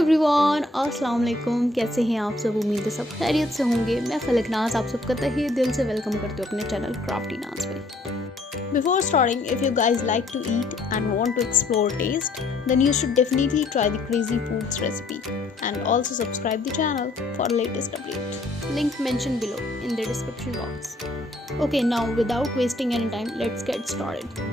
Everyone, अस्सलाम वालेकुम। कैसे हैं आप सब? उम्मीद है सब खैरियत से होंगे। मैं फलक नाज आप सबका तहे दिल से वेलकम करती हूँ अपने चैनल क्राफ्टी नाज पे। Before starting, if you guys like to eat and want to explore taste, then you should definitely try the crazy foods recipe and also subscribe the channel for latest update. Link mentioned below in the description box. Okay, now without wasting any time, let's get started.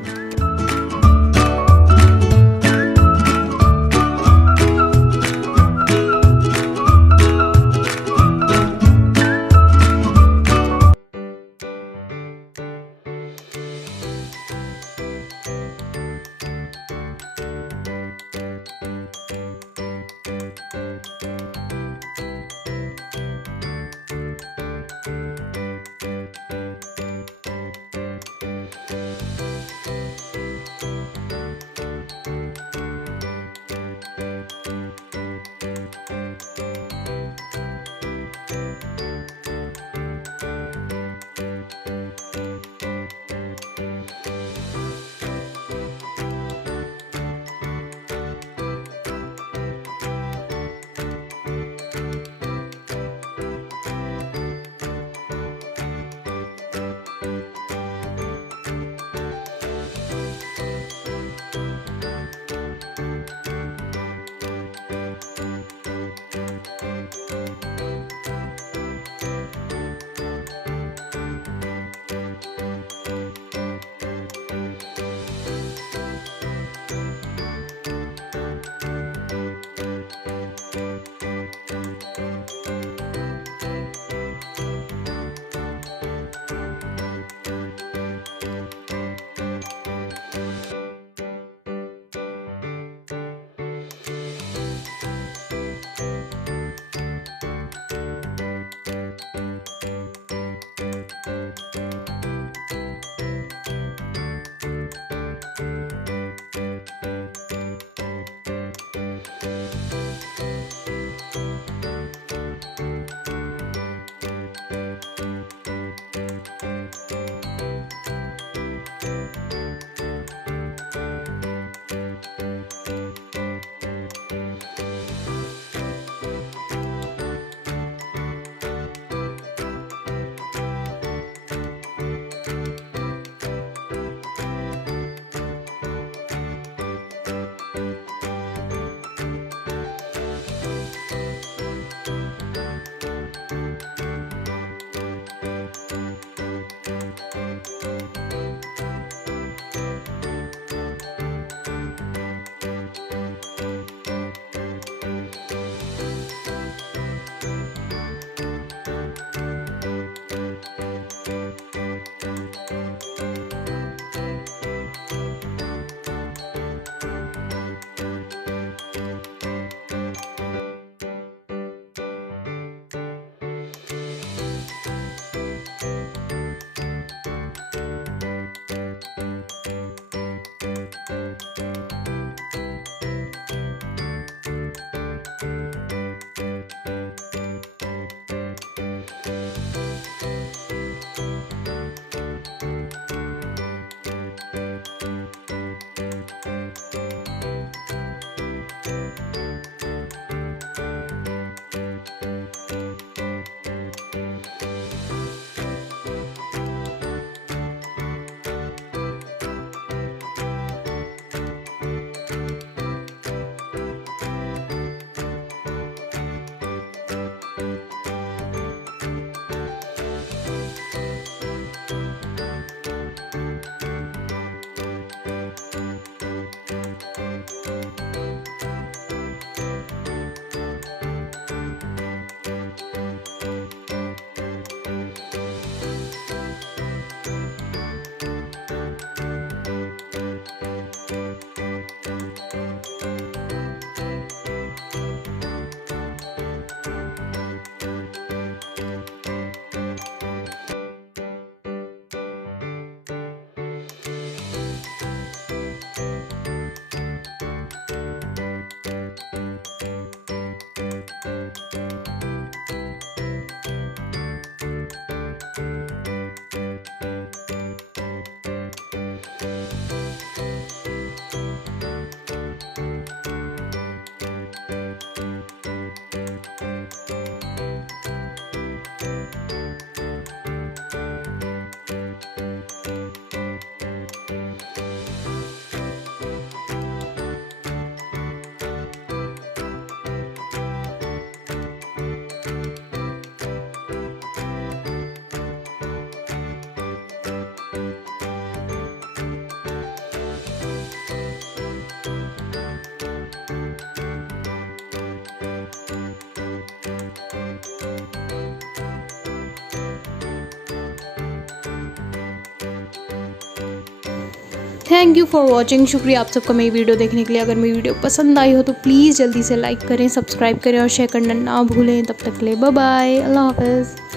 Thank you for watching. शुक्रिया आप सबका मेरी video देखने के लिए। अगर मेरी video पसंद आई हो तो प्लीज़ जल्दी से लाइक करें, सब्सक्राइब करें और शेयर करना ना भूलें। तब तक के लिए बाय बाय, अल्लाह हाफ़िज़।